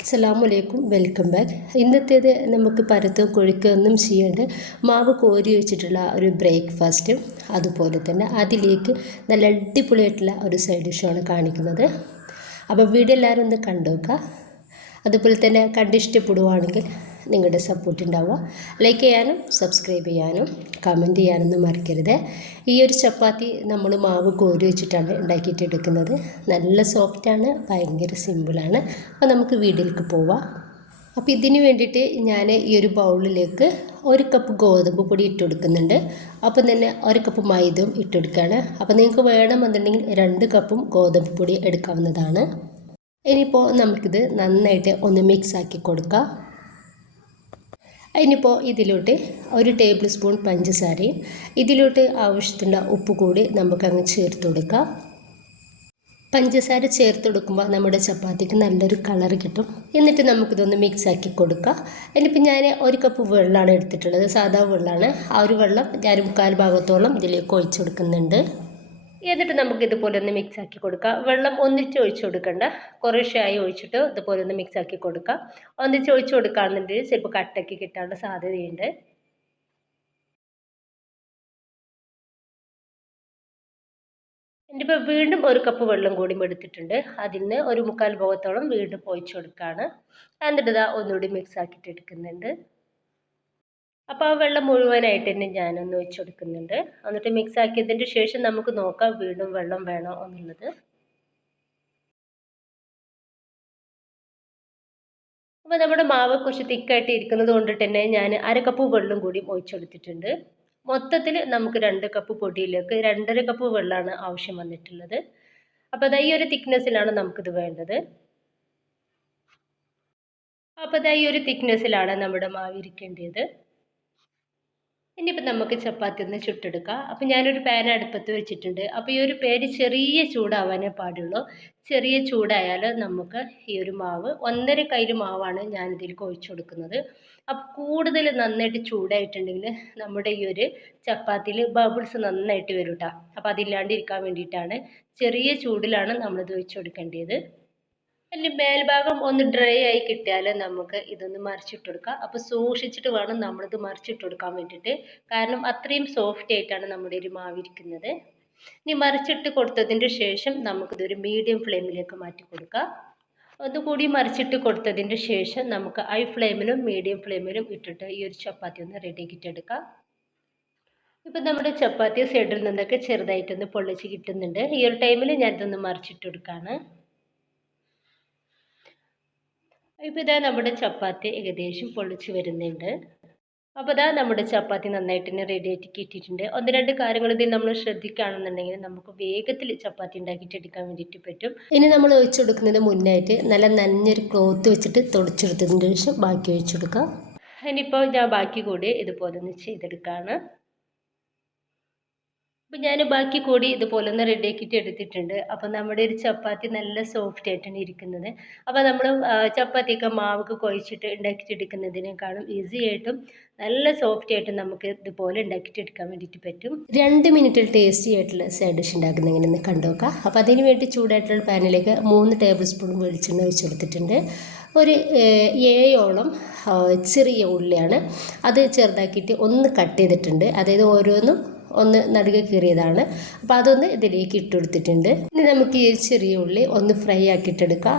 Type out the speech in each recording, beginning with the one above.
അസ്സലാമലൈക്കും, welcome back. ഇന്നത്തേത് നമുക്ക് പരത്തോ കൊഴുക്കോ ഒന്നും ചെയ്യേണ്ട മാവ് കോരി വെച്ചിട്ടുള്ള ഒരു ബ്രേക്ക്ഫാസ്റ്റും അതുപോലെ തന്നെ അതിലേക്ക് നല്ല അടിപൊളിയായിട്ടുള്ള ഒരു സൈഡ് ഡിഷാണ് കാണിക്കുന്നത്. അപ്പോൾ വീഡിയോ എല്ലാവരും ഒന്ന് കണ്ടുനോക്കുക. അതുപോലെ തന്നെ കണ്ടിഷ്ടപ്പെടുവാണെങ്കിൽ നിങ്ങളുടെ സപ്പോർട്ട് ഉണ്ടാവുക. ലൈക്ക് ചെയ്യാനും സബ്സ്ക്രൈബ് ചെയ്യാനും കമൻറ്റ് ചെയ്യാനൊന്നും മറക്കരുത്. ഈ ഒരു ചപ്പാത്തി നമ്മൾ മാവ് കോരി വെച്ചിട്ടാണ് ഉണ്ടാക്കിയിട്ടെടുക്കുന്നത്. നല്ല സോഫ്റ്റാണ്, ഭയങ്കര സിമ്പിളാണ്. അപ്പോൾ നമുക്ക് വീഡിയോയിലേക്ക് പോവാം. അപ്പോൾ ഇതിന് വേണ്ടിയിട്ട് ഞാൻ ഈ ഒരു ബൗളിലേക്ക് 1 കപ്പ് ഗോതമ്പ് പൊടി ഇട്ട് കൊടുക്കുന്നുണ്ട്. അപ്പം തന്നെ 1 കപ്പ് മൈദയും ഇട്ടെടുക്കുകയാണ്. അപ്പോൾ നിങ്ങൾക്ക് വേണമെന്നുണ്ടെങ്കിൽ 2 കപ്പും ഗോതമ്പ് പൊടി എടുക്കാവുന്നതാണ്. ഇനിയിപ്പോൾ നമുക്കിത് നന്നായിട്ട് ഒന്ന് മിക്സ് ആക്കി കൊടുക്കാം. ഇനിയിപ്പോൾ ഇതിലോട്ട് 1 ടേബിൾ സ്പൂൺ പഞ്ചസാരയും ഇതിലോട്ട് ആവശ്യത്തിനുള്ള ഉപ്പ് കൂടി നമുക്കങ്ങ് ചേർത്ത് കൊടുക്കാം. പഞ്ചസാര ചേർത്ത് കൊടുക്കുമ്പോൾ നമ്മുടെ ചപ്പാത്തിക്ക് നല്ലൊരു കളർ കിട്ടും. എന്നിട്ട് നമുക്കിതൊന്ന് മിക്സ് ആക്കി കൊടുക്കാം. ഇനിയിപ്പോൾ ഞാൻ 1 കപ്പ് വെള്ളമാണ് എടുത്തിട്ടുള്ളത്, സാധാ വെള്ളമാണ്. ആ ഒരു വെള്ളം ഞാൻ 1/4 ഭാഗത്തോളം ഇതിലേക്ക് ഒഴിച്ചു കൊടുക്കുന്നുണ്ട്. എന്നിട്ട് നമുക്ക് ഇതുപോലെ ഒന്ന് മിക്സ് ആക്കി കൊടുക്കാം. വെള്ളം ഒന്നിച്ച് ഒഴിച്ചു കൊടുക്കണ്ട, കുറേശ്ശായി ഒഴിച്ചിട്ട് ഇതുപോലെ ഒന്ന് മിക്സ് ആക്കി കൊടുക്കാം. ഒന്നിച്ച് ഒഴിച്ചു കൊടുക്കുകയാണെന്നുണ്ടെങ്കിൽ ചിലപ്പോൾ കട്ടയ്ക്ക് കിട്ടാനുള്ള സാധ്യതയുണ്ട്. എന്നിട്ടിപ്പോൾ വീണ്ടും 1 കപ്പ് വെള്ളം കൂടി എടുത്തിട്ടുണ്ട്. അതിൽ നിന്ന് 1/4 ഭാഗത്തോളം വീണ്ടും ഒഴിച്ചു കൊടുക്കുകയാണ്. എന്നിട്ട് ഇതാ ഒന്നുകൂടി മിക്സ് ആക്കിയിട്ട് എടുക്കുന്നുണ്ട്. അപ്പോൾ ആ വെള്ളം മുഴുവനായിട്ട് തന്നെ ഞാനൊന്ന് ഒഴിച്ച് കൊടുക്കുന്നുണ്ട്. എന്നിട്ട് മിക്സ് ആക്കിയതിൻ്റെ ശേഷം നമുക്ക് നോക്കാം വീണ്ടും വെള്ളം വേണോ എന്നുള്ളത്. അപ്പോൾ നമ്മുടെ മാവ് കുറച്ച് തിക്കായിട്ട് ഇരിക്കുന്നത് കൊണ്ട് തന്നെ ഞാൻ 1/2 കപ്പ് വെള്ളം കൂടി ഒഴിച്ചെടുത്തിട്ടുണ്ട്. മൊത്തത്തിൽ നമുക്ക് 2 കപ്പ് പൊടിയിലേക്ക് 2.5 കപ്പ് വെള്ളമാണ് ആവശ്യം വന്നിട്ടുള്ളത്. അപ്പോൾ അതാ ഈ ഒരു തിക്നെസ്സിലാണ് നമുക്കിത് വേണ്ടത്. അപ്പോൾ അതാ ഈ ഒരു തിക്നെസ്സിലാണ് നമ്മുടെ മാവ് ഇരിക്കേണ്ടത്. ഇനിയിപ്പോൾ നമുക്ക് ചപ്പാത്തി ഒന്ന് ചുട്ടെടുക്കാം. അപ്പോൾ ഞാനൊരു പാൻ അടുപ്പത്ത് വെച്ചിട്ടുണ്ട്. അപ്പോൾ ഈ ഒരു പാൻ ചെറിയ ചൂടാവാനേ പാടുള്ളൂ. ചെറിയ ചൂടായാൽ നമുക്ക് ഈ ഒരു മാവ് 1.5 കയ്യിൽ മാവാണ് ഞാനിതിലേക്ക് ഒഴിച്ചു കൊടുക്കുന്നത്. അപ്പോൾ കൂടുതൽ നന്നായിട്ട് ചൂടായിട്ടുണ്ടെങ്കിൽ നമ്മുടെ ഈ ഒരു ചപ്പാത്തിയിൽ ബബിൾസ് നന്നായിട്ട് വരും കേട്ടോ. അപ്പോൾ അതില്ലാണ്ടിരിക്കാൻ വേണ്ടിയിട്ടാണ് ചെറിയ ചൂടിലാണ് നമ്മളിത് ഒഴിച്ചു കൊടുക്കേണ്ടത്. അതിൻ്റെ മേൽഭാഗം ഒന്ന് ഡ്രൈ ആയി കിട്ടിയാൽ നമുക്ക് ഇതൊന്ന് മറിച്ചിട്ട് കൊടുക്കാം. അപ്പോൾ സൂക്ഷിച്ചിട്ട് വേണം നമ്മളിത് മറിച്ചിട്ട് കൊടുക്കാൻ വേണ്ടിയിട്ട്, കാരണം അത്രയും സോഫ്റ്റ് ആയിട്ടാണ് നമ്മുടെ ഒരു മാവിരിക്കുന്നത്. ഇനി മറിച്ചിട്ട് കൊടുത്തതിൻ്റെ ശേഷം നമുക്കിതൊരു മീഡിയം ഫ്ലെയിമിലേക്ക് മാറ്റി കൊടുക്കാം. ഒന്നുകൂടി മറിച്ചിട്ട് കൊടുത്തതിൻ്റെ ശേഷം നമുക്ക് ഹൈ ഫ്ലെയിമിലും മീഡിയം ഫ്ലെയിമിലും ഇട്ടിട്ട് ഈ ഒരു ചപ്പാത്തി ഒന്ന് റെഡിയാക്കിയിട്ടെടുക്കാം. ഇപ്പം നമ്മുടെ ചപ്പാത്തി സൈഡിൽ നിന്നൊക്കെ ചെറുതായിട്ടൊന്ന് പൊള്ളിച്ച് കിട്ടുന്നുണ്ട്. ഈ ഒരു ടൈമിൽ ഞാനിതൊന്ന് മറിച്ചിട്ട് കൊടുക്കുകയാണ്. ഇപ്പോൾ ഇതാ നമ്മുടെ ചപ്പാത്തി ഏകദേശം പൊള്ളിച്ച് വരുന്നുണ്ട്. അപ്പോൾ ഇതാ നമ്മുടെ ചപ്പാത്തി നന്നായിട്ട് തന്നെ റെഡി ആയിട്ട് കിട്ടിയിട്ടുണ്ട്. 1-2 കാര്യങ്ങൾ ഇതിൽ നമ്മൾ ശ്രദ്ധിക്കുകയാണെന്നുണ്ടെങ്കിൽ നമുക്ക് വേഗത്തിൽ ചപ്പാത്തി ഉണ്ടാക്കിയിട്ട് എടുക്കാൻ വേണ്ടിയിട്ട് പറ്റും. ഇനി നമ്മൾ ഒഴിച്ചു കൊടുക്കുന്നത് മുന്നായിട്ട് നല്ല നനഞ്ഞൊരു ക്ലോത്ത് വെച്ചിട്ട് തുടച്ചെടുത്തതിന് ശേഷം ബാക്കി ഒഴിച്ചു കൊടുക്കുക. ഇനിയിപ്പോൾ ഞാൻ ബാക്കി കൂടി ഇതുപോലെ ഒന്ന് ചെയ്തെടുക്കുകയാണ്. അപ്പോൾ ഞാൻ ബാക്കി കൂടി ഇതുപോലെ ഒന്ന് റെഡിയാക്കിയിട്ട് എടുത്തിട്ടുണ്ട്. അപ്പോൾ നമ്മുടെ ഒരു ചപ്പാത്തി നല്ല സോഫ്റ്റ് ആയിട്ടാണ് ഇരിക്കുന്നത്. അപ്പോൾ നമ്മൾ ചപ്പാത്തിയൊക്കെ മാവൊക്കെ കുഴച്ചിട്ട് ഉണ്ടാക്കിയിട്ട് എടുക്കുന്നതിനേക്കാളും ഈസി ആയിട്ടും നല്ല സോഫ്റ്റ് ആയിട്ടും നമുക്ക് ഇതുപോലെ ഉണ്ടാക്കിയിട്ട് എടുക്കാൻ വേണ്ടിയിട്ട് പറ്റും. 2 മിനിറ്റിൽ ടേസ്റ്റി ആയിട്ടുള്ള സൈഡ് ഡിഷ് ഉണ്ടാക്കുന്നത് എങ്ങനെയെന്ന് കണ്ടുനോക്കാം. അപ്പോൾ അതിന് വേണ്ടി ചൂടായിട്ടുള്ള പാനിലേക്ക് 3 ടേബിൾ സ്പൂൺ വെളിച്ചെണ്ണ ഒഴിച്ച് കൊടുത്തിട്ടുണ്ട്. ഒരു 7ഓളം ചെറിയ ഉള്ളിയാണ്, അത് ചെറുതാക്കിയിട്ട് ഒന്ന് കട്ട് ചെയ്തിട്ടുണ്ട്. അതായത് ഓരോന്നും ഒന്ന് നടുകെ കീറിയതാണ്. അപ്പോൾ അതൊന്ന് ഇതിലേക്ക് ഇട്ട് കൊടുത്തിട്ടുണ്ട്. ഇനി നമുക്ക് ഈ ചെറിയ ഉള്ളി ഒന്ന് ഫ്രൈ ആക്കിയിട്ടെടുക്കാം.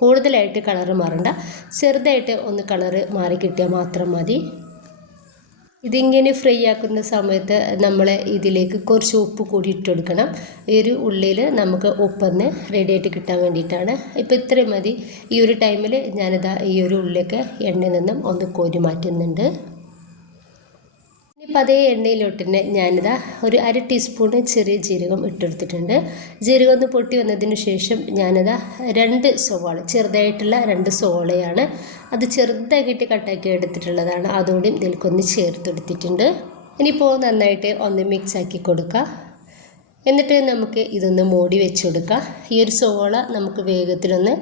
കൂടുതലായിട്ട് കളറ് മാറണ്ട, ചെറുതായിട്ട് ഒന്ന് കളറ് മാറി കിട്ടിയാൽ മാത്രം മതി. ഇതിങ്ങനെ ഫ്രൈ ആക്കുന്ന സമയത്ത് നമ്മൾ ഇതിലേക്ക് കുറച്ച് ഉപ്പ് കൂടി ഇട്ട് കൊടുക്കണം. ഈ ഒരു ഉള്ളിയിൽ നമുക്ക് ഉപ്പൊന്ന് റെഡിയായിട്ട് കിട്ടാൻ വേണ്ടിയിട്ടാണ്. ഇപ്പോൾ ഇത്രയും മതി. ഈ ഒരു ടൈമിൽ ഞാനിതാ ഈ ഒരു ഉള്ളിയൊക്കെ എണ്ണയിൽ നിന്നും ഒന്ന് കോരി മാറ്റുന്നുണ്ട്. ഇപ്പം അതേ എണ്ണയിലോട്ട് തന്നെ ഞാനിതാ ഒരു 1/2 ടീസ്പൂണ് ചെറിയ ജീരകം ഇട്ടെടുത്തിട്ടുണ്ട്. ജീരകം ഒന്ന് പൊട്ടി വന്നതിന് ശേഷം ഞാനിതാ 2 സവാള, ചെറുതായിട്ടുള്ള 2 സവാളയാണ്, അത് ചെറുതാക്കിയിട്ട് കട്ടാക്കി എടുത്തിട്ടുള്ളതാണ്. അതുകൂടി ഇതിലേക്കൊന്ന് ചേർത്തെടുത്തിട്ടുണ്ട്. ഇനിയിപ്പോൾ നന്നായിട്ട് ഒന്ന് മിക്സ് ആക്കി കൊടുക്കുക. എന്നിട്ട് നമുക്ക് ഇതൊന്ന് മൂടി വെച്ച് കൊടുക്കുക. ഈ ഒരു സവാള നമുക്ക് വേഗത്തിലൊന്ന്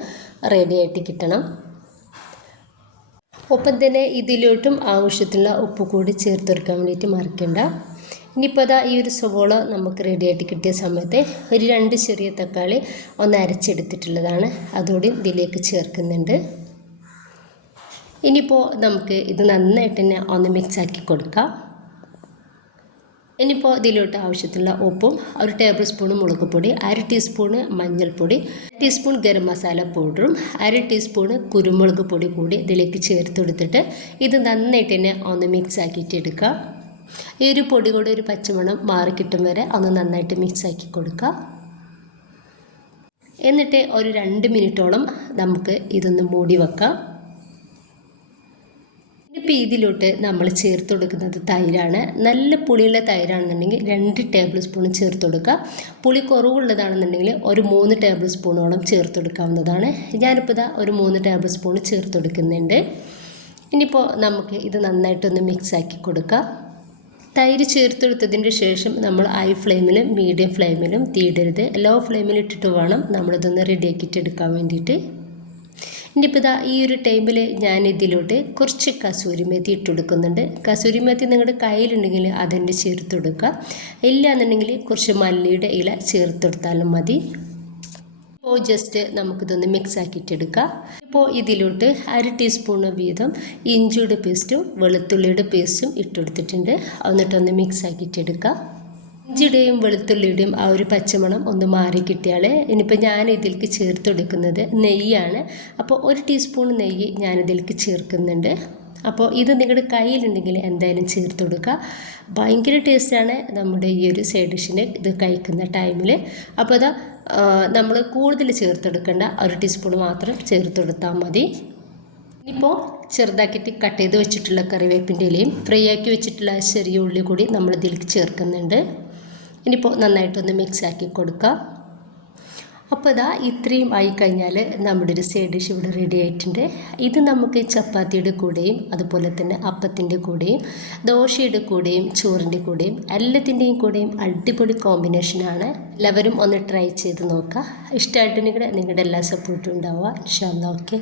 റെഡി ആയിട്ട് കിട്ടണം. ഒപ്പം തന്നെ ഇതിലോട്ടും ആവശ്യത്തിലുള്ള ഉപ്പ് കൂടി ചേർത്ത് കൊടുക്കാൻ വേണ്ടിയിട്ട് മറക്കണ്ട. ഇനിയിപ്പോൾ അതാ ഈ ഒരു സവോള നമുക്ക് റെഡിയായിട്ട് കിട്ടിയ സമയത്ത് ഒരു 2 ചെറിയ തക്കാളി ഒന്ന് അരച്ചെടുത്തിട്ടുള്ളതാണ്, അതുകൂടി ഇതിലേക്ക് ചേർക്കുന്നുണ്ട്. ഇനിയിപ്പോൾ നമുക്ക് ഇത് നന്നായിട്ട് തന്നെ ഒന്ന് മിക്സാക്കി കൊടുക്കാം. ഇനിയിപ്പോൾ ഇതിലോട്ട് ആവശ്യത്തിലുള്ള ഉപ്പും 1 ടേബിൾ സ്പൂൺ മുളക് പൊടി, 1/2 ടീസ്പൂൺ മഞ്ഞൾപ്പൊടി, 1 ടീസ്പൂൺ ഗരം മസാല പൗഡറും 1/2 ടീസ്പൂൺ കുരുമുളക് പൊടി കൂടി ഇതിലേക്ക് ചേർത്ത് കൊടുത്തിട്ട് ഇത് നന്നായിട്ട് തന്നെ ഒന്ന് മിക്സ് ആക്കിയിട്ട് എടുക്കുക. ഈ ഒരു പൊടി കൂടെ ഒരു പച്ചമണം മാറി കിട്ടും വരെ ഒന്ന് നന്നായിട്ട് മിക്സ് ആക്കി കൊടുക്കുക. എന്നിട്ട് ഒരു 2 മിനിറ്റോളം നമുക്ക് ഇതൊന്ന് മൂടി വെക്കാം. ഇപ്പോൾ ഇതിലോട്ട് നമ്മൾ ചേർത്ത് കൊടുക്കുന്നത് തൈരാണ്. നല്ല പുളിയുള്ള തൈരാണെന്നുണ്ടെങ്കിൽ 2 ടേബിൾ സ്പൂൺ ചേർത്ത് കൊടുക്കുക. പുളി കുറവുള്ളതാണെന്നുണ്ടെങ്കിൽ ഒരു 3 ടേബിൾ സ്പൂണോളം ചേർത്ത് കൊടുക്കാവുന്നതാണ്. ഞാനിപ്പോൾ ഇതാ ഒരു 3 ടേബിൾ സ്പൂൺ ചേർത്ത് കൊടുക്കുന്നുണ്ട്. ഇനിയിപ്പോൾ നമുക്ക് ഇത് നന്നായിട്ടൊന്ന് മിക്സാക്കി കൊടുക്കുക. തൈര് ചേർത്തെടുത്തതിന് ശേഷം നമ്മൾ ഹൈ ഫ്ലെയിമിലും മീഡിയം ഫ്ലെയിമിലും തീയിടരുത്. ലോ ഫ്ലെയിമിൽ ഇട്ടിട്ട് വേണം നമ്മളിതൊന്ന് റെഡിയാക്കിയിട്ട് എടുക്കാൻ വേണ്ടിയിട്ട്. ഇനിയിപ്പോൾ ഇതാ ഈ ഒരു ടൈമിൽ ഞാൻ ഇതിലോട്ട് കുറച്ച് കസൂരി മേത്തി ഇട്ട് കൊടുക്കുന്നുണ്ട്. കസൂരി മേത്തി നിങ്ങളുടെ കയ്യിലുണ്ടെങ്കിൽ അതെന്നെ ചേർത്ത് കൊടുക്കുക. ഇല്ല എന്നുണ്ടെങ്കിൽ കുറച്ച് മല്ലിയുടെ ഇല ചേർത്ത് കൊടുത്താലും മതി. ഇപ്പോൾ ജസ്റ്റ് നമുക്കിതൊന്ന് മിക്സ് ആക്കിയിട്ടെടുക്കാം. ഇപ്പോൾ ഇതിലോട്ട് 1/2 ടീസ്പൂൺ വീതം ഇഞ്ചിയുടെ പേസ്റ്റും വെളുത്തുള്ളിയുടെ പേസ്റ്റും ഇട്ടുകൊടുത്തിട്ടുണ്ട്. എന്നിട്ടൊന്ന് മിക്സ് ആക്കിയിട്ടെടുക്കാം. ഇഞ്ചിയുടെയും വെളുത്തുള്ളിയുടെയും ആ ഒരു പച്ചമണം ഒന്ന് മാറി കിട്ടിയാൽ ഇനിയിപ്പോൾ ഞാൻ ഇതിലേക്ക് ചേർത്ത് കൊടുക്കുന്നത് നെയ്യാണ്. അപ്പോൾ 1 ടീസ്പൂൺ നെയ്യ് ഞാനിതിലേക്ക് ചേർക്കുന്നുണ്ട്. അപ്പോൾ ഇത് നിങ്ങളുടെ കയ്യിലുണ്ടെങ്കിൽ എന്തായാലും ചേർത്ത് കൊടുക്കുക. ഭയങ്കര ടേസ്റ്റാണ് നമ്മുടെ ഈ ഒരു സൈഡ് ഡിഷിന് ഇത് കഴിക്കുന്ന ടൈമിൽ. അപ്പോൾ അത് നമ്മൾ കൂടുതൽ ചേർത്തെടുക്കേണ്ട 1 ടീസ്പൂൺ മാത്രം ചേർത്ത് കൊടുത്താൽ മതി. ഇനിയിപ്പോൾ ചെറുതാക്കിയിട്ട് കട്ട് ചെയ്ത് വെച്ചിട്ടുള്ള കറിവേപ്പിൻ്റെ ഇലയും ഫ്രൈ ആക്കി വെച്ചിട്ടുള്ള ചെറിയ ഉള്ളി കൂടി നമ്മൾ ഇതിലേക്ക് ചേർക്കുന്നുണ്ട്. ഇനിയിപ്പോൾ നന്നായിട്ടൊന്ന് മിക്സ് ആക്കി കൊടുക്കുക. അപ്പോൾ ഇതാ ഇത്രയും ആയിക്കഴിഞ്ഞാൽ നമ്മുടെ ഒരു സൈഡ് ഡിഷ് ഇവിടെ റെഡി ആയിട്ടുണ്ട്. ഇത് നമുക്ക് ചപ്പാത്തിയുടെ കൂടെയും അതുപോലെ തന്നെ അപ്പത്തിൻ്റെ കൂടെയും ദോശയുടെ കൂടെയും ചോറിൻ്റെ കൂടെയും എല്ലാത്തിൻ്റെയും കൂടെയും അടിപൊളി കോമ്പിനേഷനാണ്. എല്ലാവരും ഒന്ന് ട്രൈ ചെയ്ത് നോക്കുക. ഇഷ്ടമായിട്ടുണ്ടെങ്കിൽ നിങ്ങളുടെ എല്ലാ സപ്പോർട്ടും ഉണ്ടാവുക. ഇൻഷാ അല്ലാഹ്. ഓക്കെ.